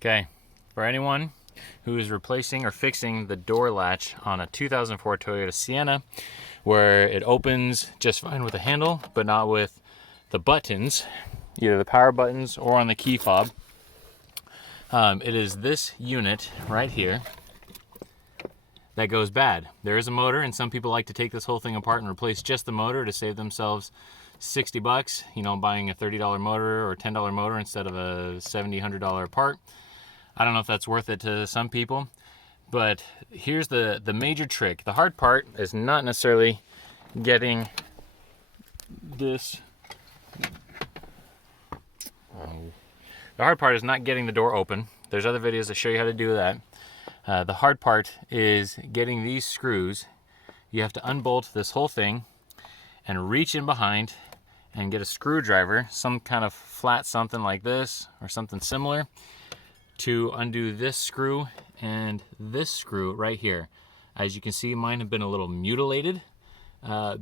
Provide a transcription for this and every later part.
Okay, for anyone who is replacing or fixing the door latch on a 2004 Toyota Sienna, where it opens just fine with the handle, but not with the buttons, either the power buttons or on the key fob, it is this unit right here that goes bad. There is a motor, and some people like to take this whole thing apart and replace just the motor to save themselves 60 bucks, you know, buying a $30 motor or $10 motor instead of a $70, $100 part. I don't know if that's worth it to some people, but here's the major trick. The hard part is not necessarily getting this. The hard part is not getting the door open. There's other videos that show you how to do that. The hard part is getting these screws. You have to unbolt this whole thing and reach in behind and get a screwdriver, some kind of flat something like this or something similar, to undo this screw and this screw right here. As you can see, mine have been a little mutilated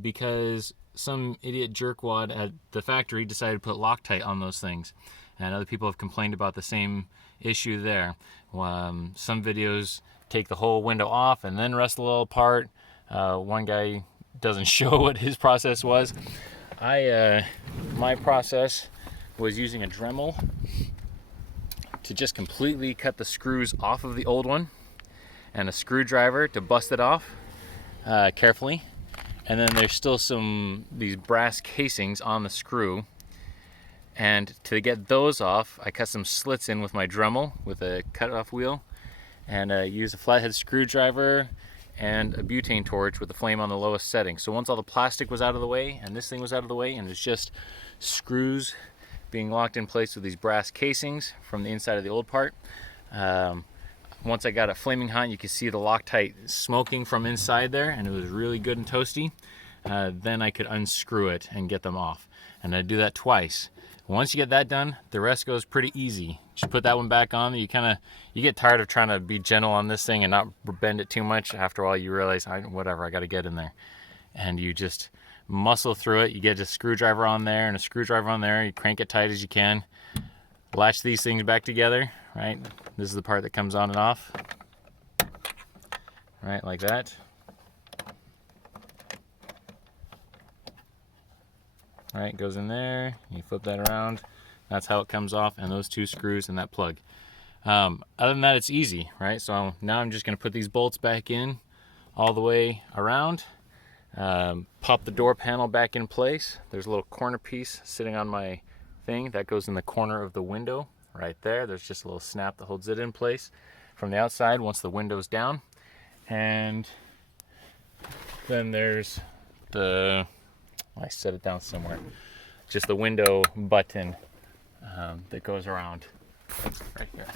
because some idiot jerkwad at the factory decided to put Loctite on those things. And other people have complained about the same issue there. Some videos take the whole window off and then rest the little part. One guy doesn't show what his process was. My process was using a Dremel to just completely cut the screws off of the old one, and a screwdriver to bust it off carefully. And then there's still these brass casings on the screw, and to get those off, I cut some slits in with my Dremel with a cut-off wheel, and used a flathead screwdriver and a butane torch with the flame on the lowest setting. So once all the plastic was out of the way and this thing was out of the way, and it's just screws being locked in place with these brass casings from the inside of the old part. Once I got it flaming hot, you can see the Loctite smoking from inside there, and it was really good and toasty. Then I could unscrew it and get them off. And I do that twice. Once you get that done, the rest goes pretty easy. Just put that one back on. You get tired of trying to be gentle on this thing and not bend it too much. After a while, you realize, whatever, I got to get in there. And you just muscle through it. You get a screwdriver on there and a screwdriver on there. You crank it tight as you can. Latch these things back together, right? This is the part that comes on and off. Right, like that. All right, goes in there. You flip that around. That's how it comes off, and those two screws and that plug. Other than that, it's easy, right? So now I'm just gonna put these bolts back in all the way around. Pop the door panel back in place. There's a little corner piece sitting on my thing that goes in the corner of the window right there. There's just a little snap that holds it in place from the outside once the window's down. And then there's I set it down somewhere, just the window button that goes around right here.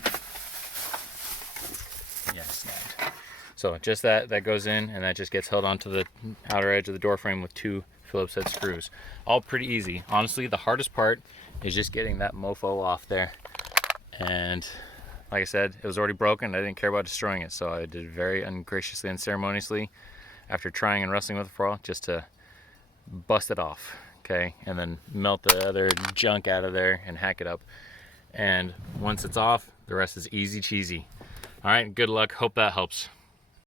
Yeah, snapped. So just that goes in, and that just gets held onto the outer edge of the door frame with two Phillips head screws. All pretty easy. Honestly, the hardest part is just getting that mofo off there. And like I said, it was already broken. I didn't care about destroying it, so I did it very ungraciously and ceremoniously, after trying and wrestling with it for a while, just to bust it off, okay? And then melt the other junk out of there and hack it up. And once it's off, the rest is easy cheesy. All right, good luck. Hope that helps.